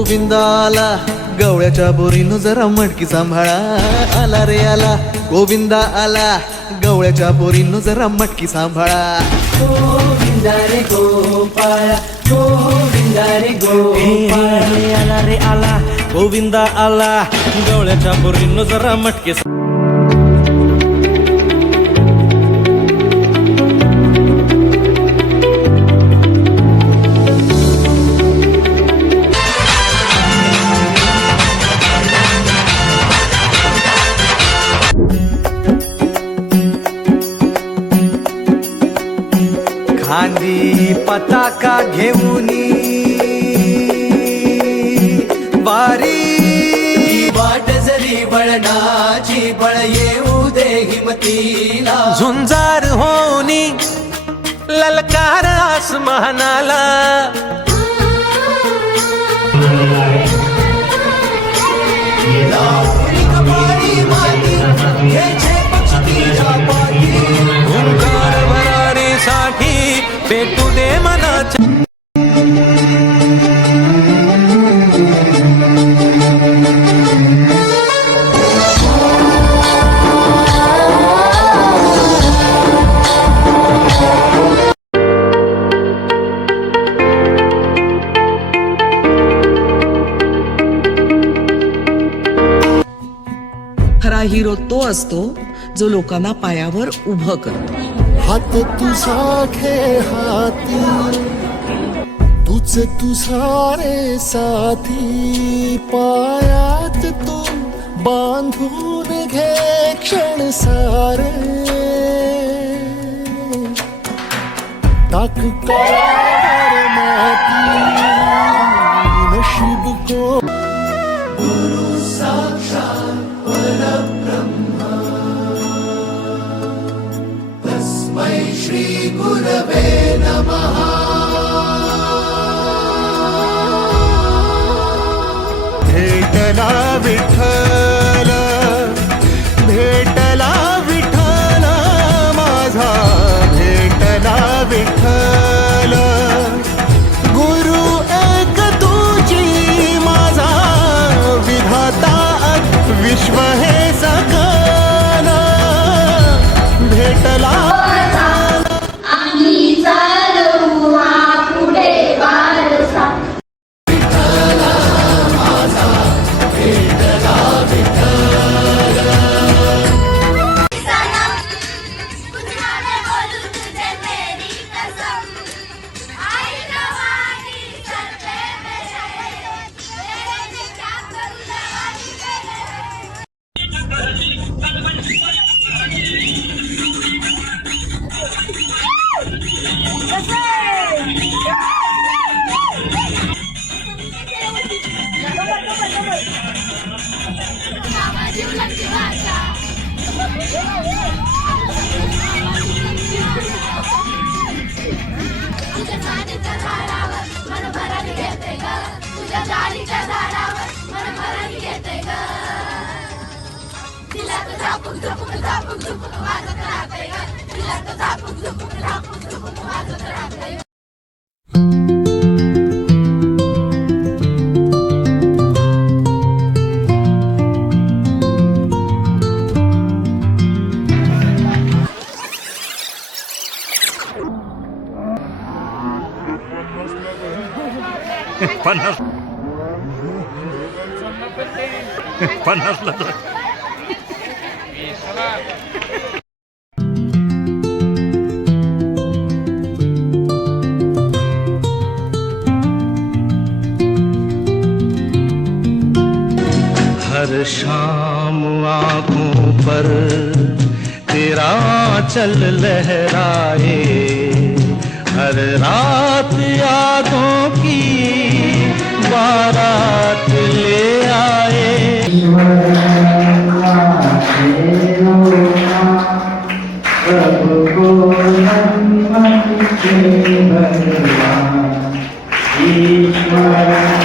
गोविंदा आला गवळ्याच्या बोरीनं जरा मटकी सांभाळा. आला रे आला गोविंदा आला गवळ्याच्या बोरीनं जरा मटकी सांभाळा. गोविंदा रे गोपाळा गोविंदा रे गोपाळा. आला रे आला गोविंदा आला गवळ्याच्या बोरीनं जरा मटकी. खांदी पताका घेऊनी वारी वाट जरी बळणाची बळ येऊ दे हिमतीला. झुंजार होनी ललकार आसमानाला. ओंकार भरारीसाठी भेटू दे मनाच्या. खरा हिरो तो असतो जो लोकांना पायावर उभं करतो. हात तुझा घे हाती तुझ तुझा रे साथी. पायात तू बांधून घे क्षण सारे. टाक कर माती नशीब को. श्री गुरवे नमः. भेटला विठ्ठल भेटला विठ्ठल माझा. भेटला विठ्ठल गुरु एक तुझी माझा. विधाता विश्व हे सकल भेटला. पन्नासला हर शाम आँखों पर तेरा चल लहराए. हर रात यादों की बारात ले आए. ईश्वर